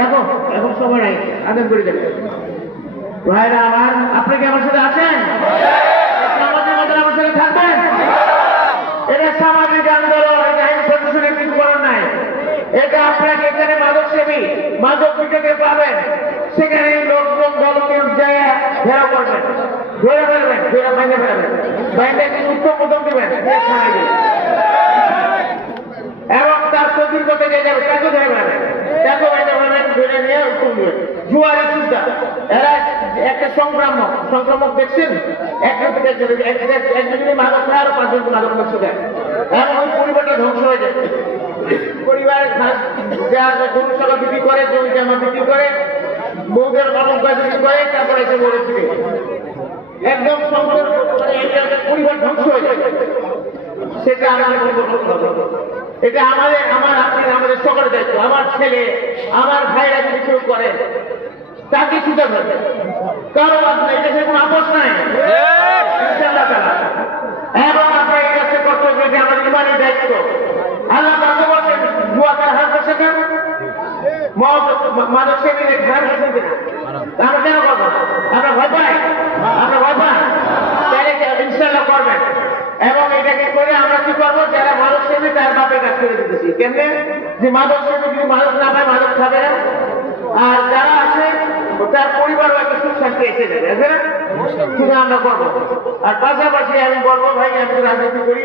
রাখো, এখন সময় নাই, আদান করে দেবে। ভাইরা আমার, আপনি কি আমার সাথে আছেন? আমাদের মধ্যে আমার সাথে থাকবেন? এটা সামাজিক আন্দোলন, এটা আইন প্রশাসনের কিছু করার নাই। এটা আপনাকে এখানে মাদক সেবী, মাদক বিক্রেতা পাবেন, সেখানে লোকজন দলকে যায় ঘেরাও করবেন, ধরে ফেলবেন, ধরে বাইরে ফেলবেন, বাইরে উত্তম প্রথম দিবেন, এবং তার প্রতির করতে যে যাবে তাকে ধরে ফেলবেন, তাকে বাইরে ফেলবেন, ধরে নিয়ে উত্তম দিবেন। জুয়ারি সুদ্ধা এরা একটা সংক্রামক দেখছেন, একজন মাদক খায় আরো 5 জন মাদক নষ্ট দেয়, এবং ওই পরিবারটা ধ্বংস হয়ে যায়। পরিবার গরু ছাগল বিক্রি করে, জমি জামা বিক্রি করে, বউদের বাবক বিক্রি করে, তারপরে এসে বলে ফিরে একদম পরিবার ধ্বংস হয়ে যায়। সেটা আমাদের এটা আমাদের সকলের দায়িত্ব। আমার ছেলে, আমার ভাইরা যদি কেউ করে তাকে ছুটে ধরবে, কারো বাদ নেই, দেশের কোনো আপোষ নাই। এবং আপনার এই কাছে কর্তব্য, যে আমাদের ইমানের দায়িত্ব। আল্লাহ তাকে বলছেন জুয়াকার হাত বসে কেন, মাদক সেবীদের ঘর বসেন কিনা, আমরা কেন করবো? আমরা ভয় পাই? আমরা ভয় পাই? তাহলে ইনশাল্লাহ করবেন। এবং এটাকে করে আমরা কি করবো, যারা মাদক সেবী তার বাপের কাজ করে দিতেছি। কেমনে? যে মাদক সেবী যদি মাদক না পায়, মাদক খাবে না, আর যারা আছে তার পরিবারও একটা সুখ শান্তি এসে যাবে, আছে না? শুধু আমরা করবো। আর পাশাপাশি আমি বলবো, ভাই আমি রাজনীতি করি,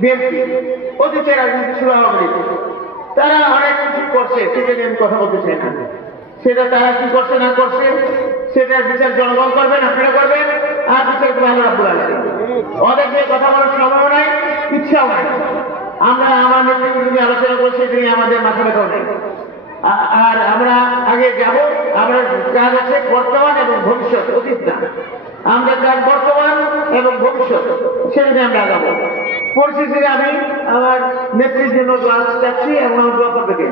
বিএনপি অতীতে রাজনীতি শুরু হবে, তারা অনেক কিছু করছে, সেটা নিয়ে আমি কথা বলতে চাই না। সেটা তারা কি করছে না করছে সেটার বিচার জনগণ করবেন, আপনারা করবেন, আর বিচার করে আল্লাহ রাব্বুল আলামিন। ওদের যে কথা বলার সময় নাই, ইচ্ছাও নাই। আমরা আমার নেতৃত্ব নিয়ে আলোচনা করছি, তিনি আমাদের মাথা ব্যথাও নেই। আর আমরা আগে যাব, আমরা কাজ আছে বর্তমান এবং ভবিষ্যৎ, অতীত না। আমরা কাজ বর্তমান এবং ভবিষ্যৎ, সেদিনে আমরা আগাবো। পরিস্থিতিতে আমি আমার নেত্রীর জন্য দোয়া চাচ্ছি এবং আমার দোয়া করতে চাই।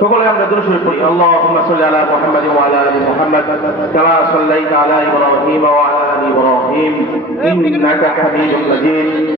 সকলে আমরা দুরূদ শরীফ পড়ি। আল্লাহুম্মা সাল্লি আলা মুহাম্মাদ ওয়া আলা আলি মুহাম্মাদ কামা সাল্লাইতা আলা ইব্রাহিম ওয়া আলা আলি ইব্রাহিম ইন্নাকা হামিদুম মাজিদ।